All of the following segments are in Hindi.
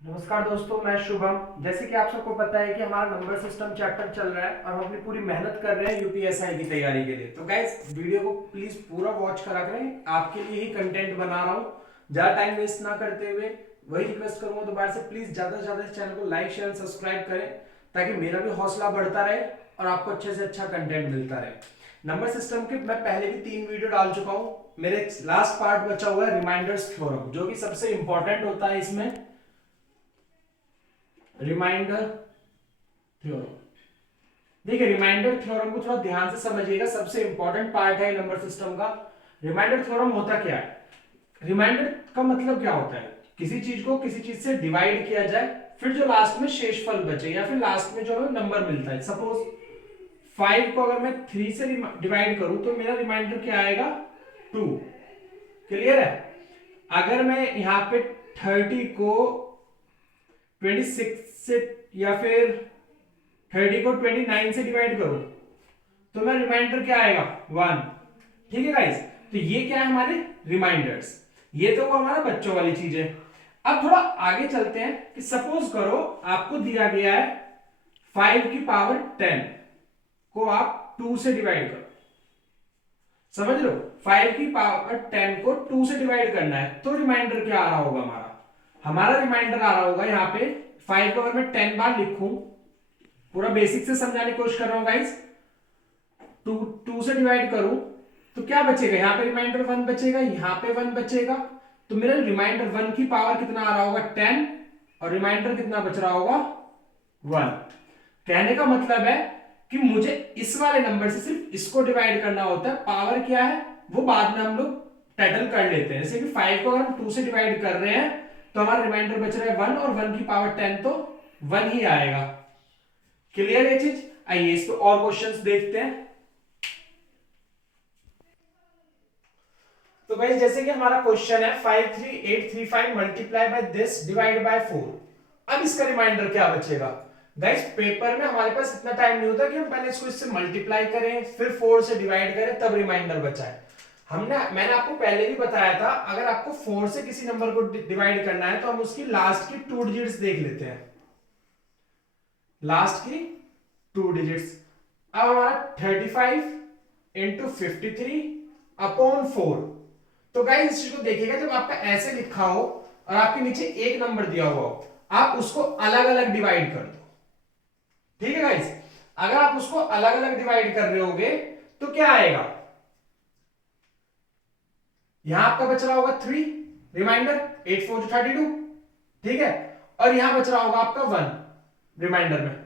नमस्कार दोस्तों, मैं शुभम। जैसे कि आप सबको पता है कि हमारा नंबर सिस्टम चैप्टर चल रहा है और हम अपनी पूरी मेहनत कर रहे हैं यूपीएसआई की तैयारी के लिए। तो गाइस, वीडियो को प्लीज पूरा वॉच करा करें, आपके लिए ही कंटेंट बना रहा हूँ। ज्यादा टाइम वेस्ट ना करते हुए वही रिक्वेस्ट करूंगा दोबारा से, प्लीज ज्यादा से ज्यादा इस चैनल को लाइक शेयर सब्सक्राइब करें ताकि मेरा भी हौसला बढ़ता रहे और आपको अच्छे से अच्छा कंटेंट मिलता रहे। नंबर सिस्टम के मैं पहले भी 3 वीडियो डाल चुका हूँ। मेरे लास्ट पार्ट बचा हुआ है रिमाइंडर्स थ्योरम, जो कि सबसे इंपॉर्टेंट होता है इसमें। रिमाइंडर थ्योरम, देखिए रिमाइंडर थ्योरम को थोड़ा ध्यान से समझिएगा, सबसे इंपॉर्टेंट पार्ट है नंबर सिस्टम का। रिमाइंडर थ्योरम होता क्या है? रिमाइंडर का मतलब क्या होता है? किसी चीज को किसी चीज से डिवाइड किया जाए, फिर जो लास्ट में शेषफल बचे या फिर लास्ट में जो हमें नंबर मिलता है। सपोज 5 को अगर मैं 3 से डिवाइड करूं तो मेरा रिमाइंडर क्या आएगा? 2। क्लियर है? अगर मैं यहां पे 30 को 26 से या फिर 30 को 29 से डिवाइड करो तो मेरा रिमाइंडर क्या आएगा? 1। ठीक है गाइस, तो ये क्या है हमारे रिमाइंडर्स। ये तो वो हमारा बच्चों वाली चीज है। अब थोड़ा आगे चलते हैं कि सपोज करो आपको दिया गया है 5 की पावर 10 को आप 2 से डिवाइड करो। समझ लो, 5 की पावर 10 को 2 से डिवाइड करना है तो रिमाइंडर क्या आ रहा होगा? हमारा रिमाइंडर आ रहा होगा यहाँ पे 5 को अगर मैं 10 बार लिखूं, पूरा बेसिक से समझाने की कोशिश कर रहा हूं गाइस, टू से डिवाइड करूं तो क्या बचेगा? यहाँ पे रिमाइंडर 1 बचेगा, यहाँ पे 1 बचेगा। तो मेरा रिमाइंडर 1 की पावर कितना आ रहा होगा? 10। और रिमाइंडर कितना बच रहा होगा? 1। कहने का मतलब है कि मुझे इस वाले नंबर से सिर्फ इसको डिवाइड करना होता है। पावर क्या है वो बाद में हम लोग टैटल कर लेते हैं। जैसे कि 5 को अगर हम 2 से डिवाइड कर रहे हैं तो हमारा रिमाइंडर बच रहा है 1 और 1 की पावर 10 तो 1 ही आएगा। क्लियर है चीज? आइए इस पे और क्वेश्चंस देखते हैं। तो भाई जैसे कि हमारा क्वेश्चन है 53835 multiply by this divide by 4। अब इसका रिमाइंडर क्या बचेगा? गाइस, पेपर में हमारे पास इतना टाइम नहीं होता कि हम पहले इसको इससे मल्टीप्लाई करें फिर 4 से डिवाइड करें तब रिमाइंडर बचाए। मैंने आपको पहले भी बताया था, अगर आपको 4 से किसी नंबर को डिवाइड करना है तो हम उसकी लास्ट की 2 डिजिट्स देख लेते हैं। लास्ट की 2 डिजिट्स। अब हमारा 35 इंटू 53 अपॉन 4। तो गाइस इस चीज को देखिएगा, जब आपका ऐसे लिखा हो और आपके नीचे एक नंबर दिया हुआ हो, आप उसको अलग अलग डिवाइड कर दो। ठीक है गाइस, अगर आप उसको अलग अलग डिवाइड कर रहे होगे तो क्या आएगा? यहां आपका बच रहा होगा 3 रिमाइंडर, 8 4 32। ठीक है, और यहां बच रहा होगा आपका 1 रिमाइंडर में।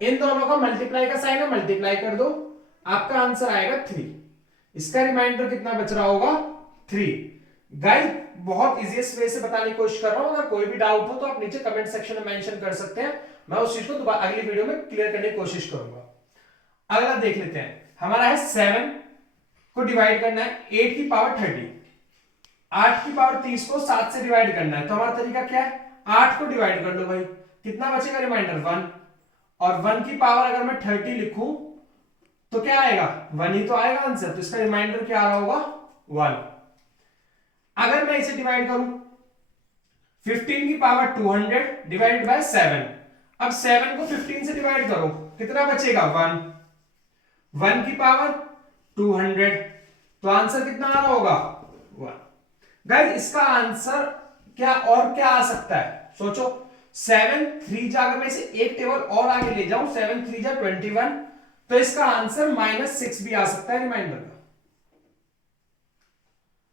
इन दोनों का मल्टीप्लाई का साइन है, मल्टीप्लाई कर दो, आपका आंसर आएगा 3। इसका रिमाइंडर कितना बच रहा होगा? 3। गाइस, बहुत इजीएस्ट वे से बताने की कोशिश कर रहा हूं। अगर कोई भी डाउट हो तो आप नीचे कमेंट सेक्शन में मेंशन कर सकते हैं, मैं उस चीज को दोबारा अगली वीडियो में क्लियर करने की कोशिश करूंगा। अगला देख लेते हैं, हमारा है 7 को डिवाइड करना है 8 की पावर 30। 8 की पावर 30 को 7 से डिवाइड करना है तो हमारा तरीका क्या है? 8 को डिवाइड कर लो भाई, कितना बचेगा रिमाइंडर? 1। और 1 की पावर अगर मैं 30 लिखूं तो क्या आएगा? 1 ही तो आएगा आंसर, तो इसका रिमाइंडर क्या आ रहा होगा? 1। अगर मैं इसे डिवाइड करूं 15 की पावर 200 डिवाइड बाय 7। अब 7 को 15 से डिवाइड करो, कितना बचेगा? 1। 1 की पावर 200, तो आंसर कितना आ रहा होगा? 1। गाइस, इसका आंसर क्या और क्या आ सकता है? सोचो, 7 3 जा, अगर मैं इसे एक टेबल और आगे ले जाऊं, 7 3 जा 21, तो इसका आंसर -6 भी आ सकता है रिमाइंडर का।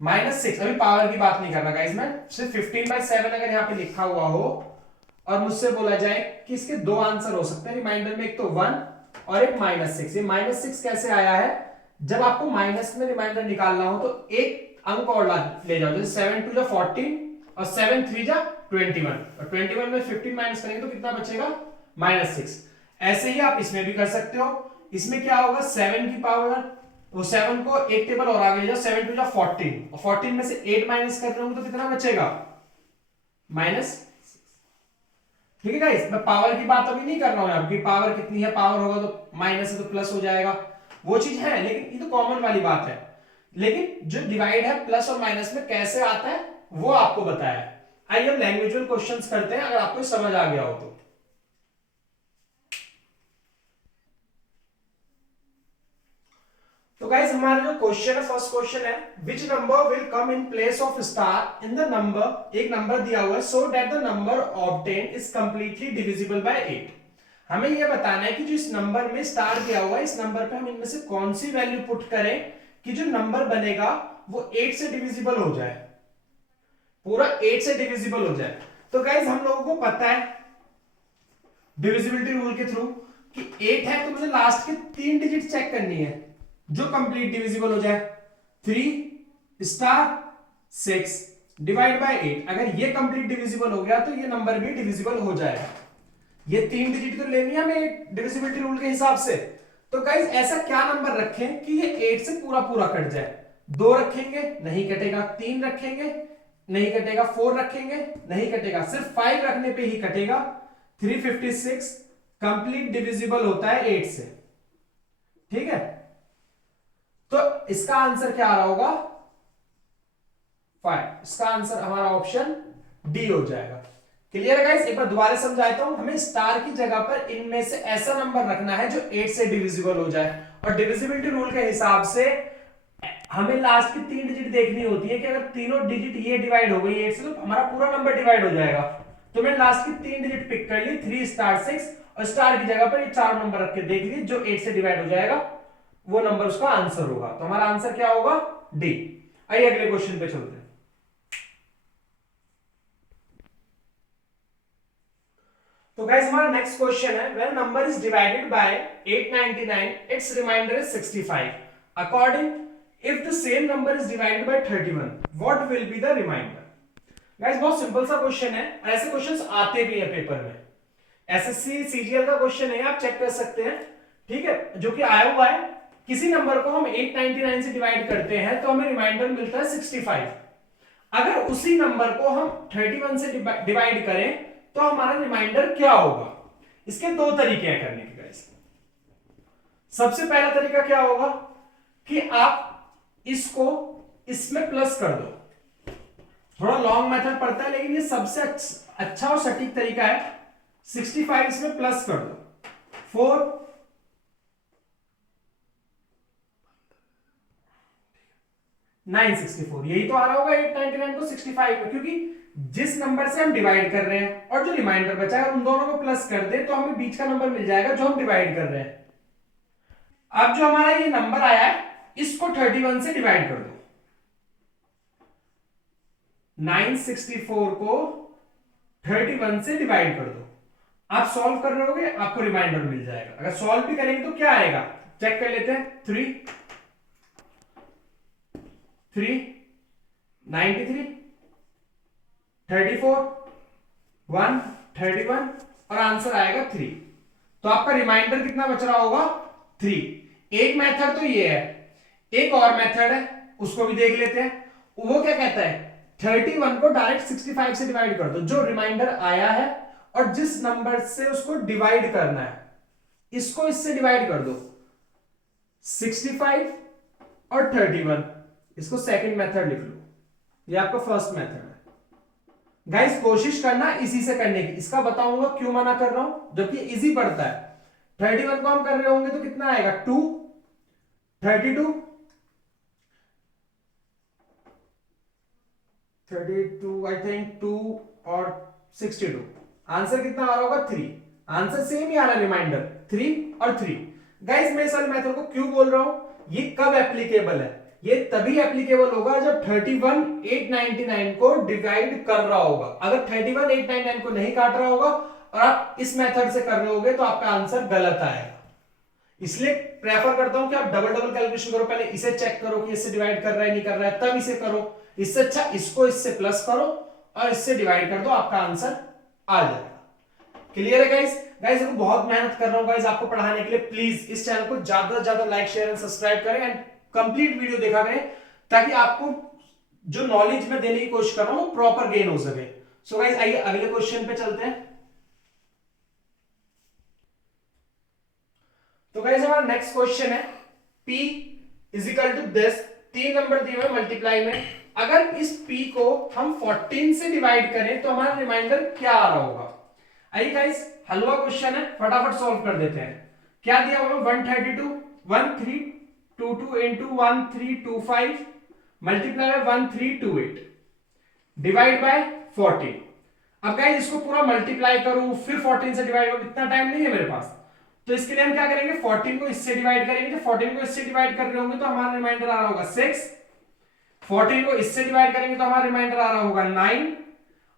-6, अभी पावर की बात नहीं कर रहा गाइस, मैं सिर्फ 15/7 अगर यहां पे लिखा हुआ हो और मुझसे बोला जाए कि इसके दो आंसर हो सकते हैं रिमाइंडर में, एक तो 1 और एक -6। ये -6 कैसे आया है? जब आपको माइनस में रिमाइंडर निकालना हो तो एक अंक और ले जाओ, जैसे 7 2 जा 14 और 7 3 जा 21, और 21 में 15 माइनस करेंगे तो कितना बचेगा? -6। ऐसे ही आप इसमें भी कर सकते हो। इसमें क्या होगा? 7 की पावर, वो 7 को एक टेबल और आगे ले जाओ, 7 2 जा 14 और 14 में से 8 माइनस कर रहे होंगे तो कितना बचेगा? -6। ठीक है गाइस, मैं पावर की बात अभी नहीं कर रहा हूं, आपकी पावर कितनी है, पावर होगा तो माइनस है तो प्लस हो जाएगा, वो चीज है, लेकिन ये तो कॉमन वाली बात है। लेकिन जो डिवाइड है प्लस और माइनस में कैसे आता है वो आपको बताया है। आइए हम लैंग्वेजुअल क्वेश्चंस करते हैं, अगर आपको समझ आ गया हो तो। तो गाइस हमारा जो क्वेश्चन है, फर्स्ट क्वेश्चन है, which number will come in place of star in the number, एक नंबर दिया हुआ है, so that the number obtain is completely divisible by 8। हमें यह बताना है कि जो इस नंबर में स्टार दिया हुआ है, इस नंबर पे हम इनमें से कौन सी वैल्यू पुट करें कि जो नंबर बनेगा वो 8 से डिविजिबल हो जाए, पूरा 8 से डिविजिबल हो जाए। तो गाइस हम लोगों को पता है डिविजिबिलिटी रूल के थ्रू कि 8 है तो मुझे लास्ट के 3 डिजिट चेक करनी है जो कंप्लीट डिविजिबल हो जाए। 3 स्टार 6 डिवाइड बाय 8, अगर ये कंप्लीट डिविजिबल हो गया तो ये नंबर भी डिविजिबल हो जाएगा। ये 3 डिजिट तो लेनी है हमें डिविजिबिलिटी रूल के हिसाब से। तो गाइस ऐसा क्या नंबर रखें कि ये 8 से पूरा पूरा कट जाए। 2 रखेंगे नहीं कटेगा, 3 रखेंगे नहीं कटेगा, 4 रखेंगे नहीं कटेगा, सिर्फ 5 रखने पे ही कटेगा। 356 कंप्लीट डिविजिबल होता है 8 से, ठीक है। तो इसका आंसर क्या आ रहा होगा 5। इसका आंसर हमारा ऑप्शन डी हो जाएगा। क्लियर है गाइस, एक बार दोबारा समझाता हूं। हमें स्टार की जगह पर इनमें से ऐसा नंबर रखना है जो 8 से डिविजिबल हो जाए, और डिविजिबिलिटी रूल के हिसाब से हमें लास्ट की 3 डिजिट देखनी होती है कि अगर तीनों डिजिट ये डिवाइड हो गई 8 से तो हमारा पूरा नंबर डिवाइड हो जाएगा। तो मैंने लास्ट की 3 डिजिट पिक कर ली, 3 स्टार 6, और स्टार की जगह पर ये 4 नंबर रख के देख लिए, जो 8 से डिवाइड हो जाएगा वो नंबर उसका आंसर होगा। तो हमारा आंसर क्या होगा डी। आइए अगले क्वेश्चन पे चलते हैं। तो गाइस हमारा नेक्स्ट क्वेश्चन है, when number is divided by 899 its remainder is 65, according if the same number is divided by 31 what will be the remainder. Guys बहुत सिंपल सा क्वेश्चन है, और ऐसे क्वेश्चंस आते भी हैं पेपर में। एसएससी सीजीएल का क्वेश्चन है, आप चेक कर सकते हैं, ठीक है, जो कि आया हुआ है। किसी नंबर को हम 899 से डिवाइड करते हैं तो हमें रिमाइंडर मिलता है 65। अगर उसी नंबर को हम 31 से डिवाइड करें तो हमारा रिमाइंडर क्या होगा। इसके 2 तरीके हैं करने के गाइस। सबसे पहला तरीका क्या होगा कि आप इसको इसमें प्लस कर दो। थोड़ा लॉन्ग मेथड पड़ता है लेकिन ये सबसे अच्छा और सटीक तरीका है। 65 इसमें प्लस कर दो, 4 964, यही तो आ रहा होगा 899 को 65 में, क्योंकि जिस नंबर से हम डिवाइड कर रहे हैं और जो रिमाइंडर बचा है उन दोनों को प्लस कर दे तो हमें बीच का नंबर मिल जाएगा जो हम डिवाइड कर रहे हैं। अब जो हमारा ये नंबर आया है इसको 31 से डिवाइड कर दो। 964 को 31 से डिवाइड कर दो। आप सॉल्व कर रहे होगे आपको रिमाइंडर मिल जाएगा। अगर सॉल्व भी करेंगे तो क्या आएगा चेक कर लेते हैं। 393 34 131 और आंसर आएगा 3। तो आपका रिमाइंडर कितना बच रहा होगा 3। एक मेथड तो ये है, एक और मेथड है उसको भी देख लेते हैं। वो क्या कहता है 31 को डायरेक्ट 65 से डिवाइड कर दो, जो रिमाइंडर आया है और जिस नंबर से उसको डिवाइड करना है इसको इससे डिवाइड कर दो। 65 और 31, इसको सेकंड मेथड लिख लो, ये आपका फर्स्ट मेथड है। गाइस कोशिश करना इसी से करने की, इसका बताऊंगा क्यों मना कर रहा हूं जबकि इजी पड़ता है। 31 को हम कर रहे होंगे तो कितना आएगा 2 32 आई थिंक 2 और 62, आंसर कितना आ रहा होगा 3। आंसर सेम ही आ रहा है रिमाइंडर 3 और 3। गाइस मैं इस वाले मेथड को क्यों बोल रहा हूं, ये कब एप्लीकेबल है, ये तभी एप्लीकेबल होगा जब 31 899 को डिवाइड कर रहा होगा। अगर 31 899 को नहीं काट रहा होगा और आप इस मेथड से कर रहे होगे तो आपका आंसर गलत आएगा। इसलिए प्रेफर करता हूं कि आप डबल डबल कैलकुलेशन करो, पहले इसे चेक करो कि इससे डिवाइड कर रहा है नहीं कर रहा है, तब इसे करो। इससे अच्छा इसको इससे प्लस करो और इससे डिवाइड कर दो, आपका आंसर आ जाएगा। क्लियर है गाइस? गाइस मैं बहुत मेहनत कर रहा हूं गाइस आपको पढ़ाने के लिए। प्लीज इस चैनल को ज्यादा से ज्यादा लाइक शेयर एंड सब्सक्राइब करें एंड कंप्लीट वीडियो देखा करें ताकि आपको जो नॉलेज मैं देने की कोशिश कर रहा हूं वो प्रॉपर गेन हो सके। सो गाइस आइए अगले क्वेश्चन पे चलते हैं। तो गाइस हमारा नेक्स्ट क्वेश्चन है P is equal to this, 3 number दिए हुए मल्टीप्लाई में अगर इस p को हम 14 से डिवाइड करें तो हमारा रिमाइंडर क्या आ रहा होगा। आइए गाइस, हलवा क्वेश्चन है, फटाफट सॉल्व कर देते हैं। क्या दिया हुआ है, 132 1322 into 1325 multiply by 1328 divide by 14। अब गाइस इसको पूरा मल्टीप्लाई करूं फिर 14 से डिवाइड करूं, इतना टाइम नहीं है मेरे पास, तो इसके लिए हम क्या करेंगे, 14 को इससे डिवाइड करेंगे। जब 14 को इससे डिवाइड कर रहे होंगे तो हमारा रिमाइंडर आ रहा होगा 6, 14 को इससे डिवाइड करेंगे तो हमारा रिमाइंडर आ रहा होगा 9,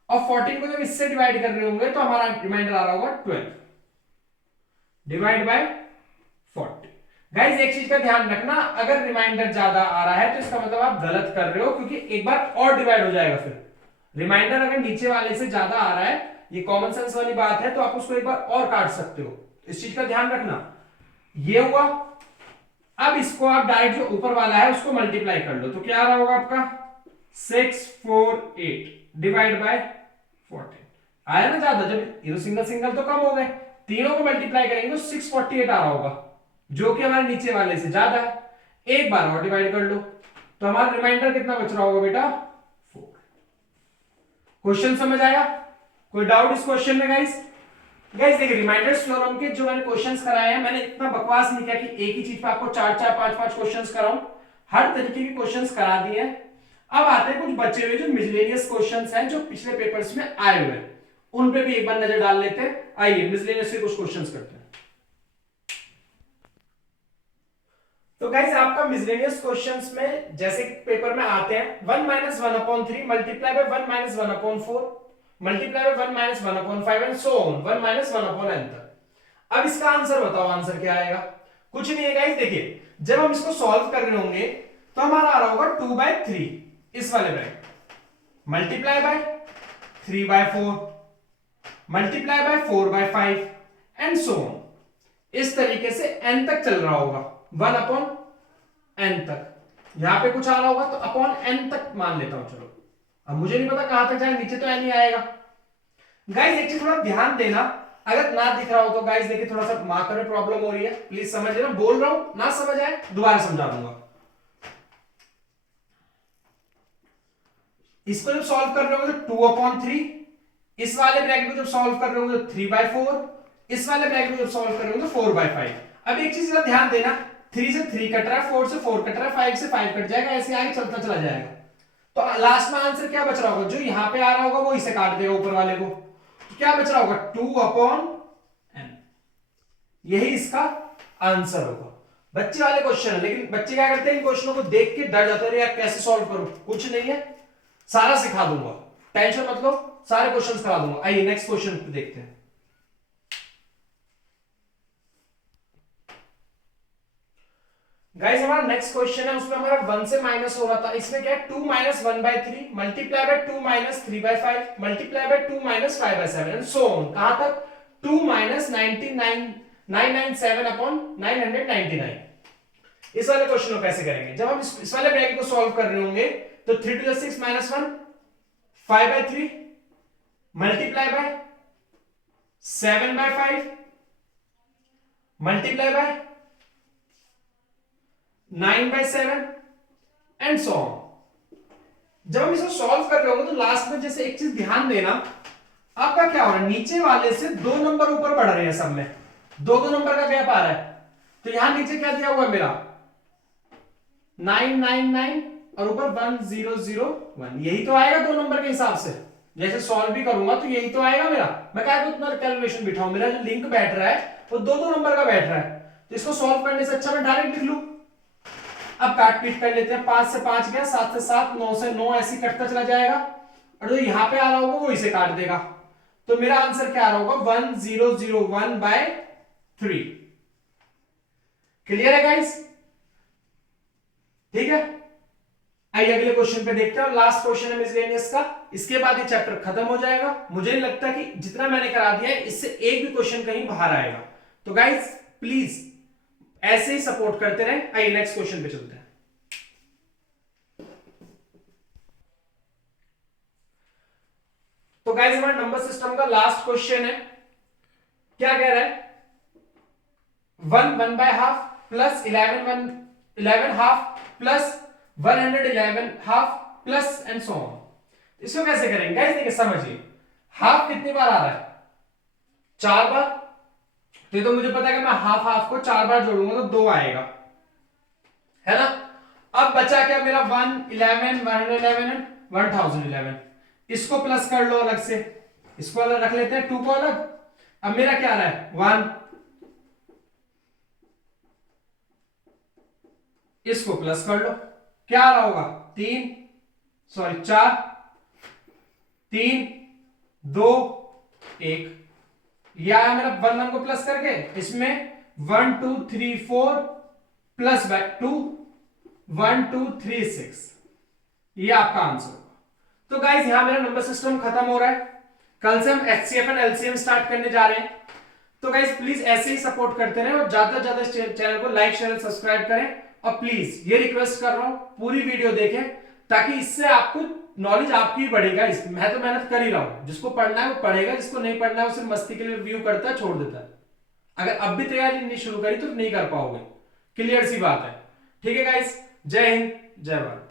और 14 को जब इससे डिवाइड कर रहे होंगे तो हमारा रिमाइंडर आ रहा होगा 12 डिवाइड बाय 40। गाइस एक चीज का ध्यान रखना, अगर रिमाइंडर ज्यादा आ रहा है तो इसका मतलब आप गलत कर रहे हो, क्योंकि एक बार और डिवाइड हो जाएगा। फिर रिमाइंडर अगर नीचे वाले से ज्यादा आ रहा है, ये कॉमन सेंस वाली बात है, तो आप उसको एक बार और काट सकते हो, इस चीज का ध्यान रखना। ये हुआ। अब इसको आप डायरेक्ट जो ऊपर वाला है उसको मल्टीप्लाई कर लो, तो क्या आ रहा होगा आपका 648 डिवाइड बाय 14। आया ना ज्यादा, जब ये सिंगल सिंगल तो कम हो गए, तीनों को मल्टीप्लाई करेंगे तो 648 आ रहा होगा, जो कि हमारे नीचे वाले से ज्यादा है। एक बार और डिवाइड कर लो तो हमारा रिमाइंडर कितना बच रहा होगा बेटा, 4। क्वेश्चन समझ आया? कोई डाउट इस क्वेश्चन में गाइस? गाइस देखिए, रिमाइंडर्स थ्योरम के जो मैंने क्वेश्चंस कराए हैं, मैंने इतना बकवास नहीं किया कि एक ही चीज पे आपको 4-4 5-5 क्वेश्चंस कराऊं, हर तरीके के क्वेश्चंस करा दिए हैं। अब आते हैं कुछ बचे हुए जो मिसलेनियस क्वेश्चंस हैं जो पिछले पेपर्स में आए हुए हैं, उन पे भी एक बार नजर डाल लेते हैं। आइए मिसलेनियस से कुछ क्वेश्चंस करते हैं। तो गाइस आपका मिसलेनियस क्वेश्चंस में जैसे पेपर में आते हैं 1 - 1/3 multiply by 1 - 1/4 multiply by 1 - 1/5 and so on 1 - 1/n तक। अब इसका आंसर बताओ, आंसर क्या आएगा? कुछ नहीं है गाइस, देखिए जब हम इसको सॉल्व कर रहे होंगे तो हमारा आ रहा होगा 2/3 इस वाले bracket, multiply by 3/4 multiply by 4/5 and so on. इस तरीके से n तक चल रहा होगा, 1/n तक। यहां पे कुछ आ रहा होगा तो अपॉन n तक मान लेता हूं, चलो। अब मुझे नहीं पता कहां तक जाए, नीचे तो n ही आएगा। गाइस एक चीज थोड़ा ध्यान देना, अगर ना दिख रहा हो तो गाइस देखिए थोड़ा सा मार्कर में प्रॉब्लम हो रही है, प्लीज समझ लेना, बोल रहा हूं, ना समझ आए दोबारा समझा दूंगा। इसको जब सॉल्व कर रहे होंगे तो 2/3, इस वाले ब्रैकेट को जब सॉल्व कर रहे होंगे तो 3/4, इस वाले ब्रैकेट को जब सॉल्व कर रहे होंगे तो 4/5। अब एक चीज का ध्यान देना, 3 से 3 कट रहा है, 4 से 4 कट रहा है, 5 से 5 कट जाएगा, ऐसे आगे चलता चला जाएगा। तो लास्ट में आंसर क्या बच रहा होगा, जो यहां पे आ रहा होगा वो इसे काट देगा ऊपर वाले को, तो क्या बच रहा होगा 2/n। यही इसका आंसर होगा। बच्चे वाले क्वेश्चन है, लेकिन बच्चे क्या करते हैं, इन क्वेश्चनों को देख के डर जाते हैं, यार कैसे सॉल्व करूं। कुछ नहीं है, सारा सिखा दूंगा, टेंशन मत लो, सारे क्वेश्चंस करा दूंगा। आइए नेक्स्ट क्वेश्चन देखते हैं। गाइस हमारा नेक्स्ट क्वेश्चन है, उसमें हमारा 1 से माइनस हो रहा था, इसमें क्या है 2 - 1/3 multiply by 2 - 3/5 multiply by 2 - 5/7 and so on. कहां तक, 2 - 997/999। इस वाले क्वेश्चन को कैसे करेंगे, जब हम इस वाले ब्रैकेट को सॉल्व कर रहे होंगे तो 3 to the 6 - 1 5/3 multiply by 7/5 multiply by 9/7 and so on. जब हम इसको सॉल्व कर रहे होंगे तो लास्ट में जैसे एक चीज ध्यान देना, आपका क्या हो रहा है, नीचे वाले से 2 नंबर ऊपर बढ़ रहे हैं, सब में 2-2 नंबर का गैप आ रहा है। तो यहां नीचे क्या दिया हुआ है मेरा 999 और ऊपर 1001, यही तो आएगा 2 नंबर के हिसाब से। जैसे सॉल्व भी करूंगा तो यही तो आएगा मेरा, मैं क्या उतना कैलकुलेशन बिठाऊं, मेरा जो लिंक बैठ रहा है वो 2-2 नंबर का बैठ रहा है, तो इसको सॉल्व करने से अच्छा मैं डायरेक्ट लिख लूं। अब काट पीट कर लेते हैं, 5 से 5 गया, 7 से 7, 9 से 9, ऐसे कटता चला जाएगा, और जो यहां पे आ रहा होगा वो इसे काट देगा। तो मेरा आंसर क्या आ रहा होगा 1001/3। क्लियर है गाइस? ठीक है, आइए अगले क्वेश्चन पे देखते हैं, लास्ट क्वेश्चन है मिसलेनियस का, इसके बाद ये चैप्टर खत्म हो जाएगा। मुझे नहीं लगता कि जितना मैंने करा दिया है इससे एक भी क्वेश्चन कहीं बाहर आएगा। तो गाइस प्लीज ऐसे ही सपोर्ट करते रहें। आइए नेक्स्ट क्वेश्चन पे चलते हैं। तो गाइस हमारे नंबर सिस्टम का लास्ट क्वेश्चन है, क्या कह रहा है 1 1/2 plus 11 1 11 half plus 111 half plus and so on. इसको कैसे करेंगे गाइस, देखिए समझिए, हाफ कितनी बार आ रहा है, 4 बार। तो ये तो मुझे पता है कि मैं हाफ हाफ को 4 बार जोड़ूंगा तो 2 आएगा, है ना। अब बचा क्या मेरा 111, 111 एंड 1011। इसको प्लस कर लो अलग से, इसको अलग रख लेते हैं, 2 को अलग। अब मेरा क्या आ रहा है 1, इसको प्लस कर लो, क्या आ रहा होगा 3, सॉरी 4, 3, 2, 1। यह आया मेरा 1 1 को प्लस करके, इसमें 1 2 3 4 प्लस 2 1 2 3 6, ये आपका आंसर होगा। तो गाइज यहां मेरा नंबर सिस्टम खत्म हो रहा है। कल से हम एचसीएफ एंड एलसीएम स्टार्ट करने जा रहे हैं। तो गाइज प्लीज ऐसे ही सपोर्ट करते रहें और ज्यादा से ज्यादा इस चैनल को लाइक शेयर सब्सक्राइब करें। और प्लीज ये रिक्वेस्ट कर रहा हूं पूरी वीडियो देखें, ताकि इससे आपको नॉलेज आपकी बढ़ेगा। मैं तो मेहनत कर ही रहा हूं, जिसको पढ़ना है वो पढ़ेगा, जिसको नहीं पढ़ना है वो सिर्फ मस्ती के लिए रिव्यू करता है, छोड़ देता है। अगर अब भी तैयारी नहीं शुरू करी तो नहीं कर पाओगे, क्लियर सी बात है। ठीक है गाइस, जय हिंद, जय भारत।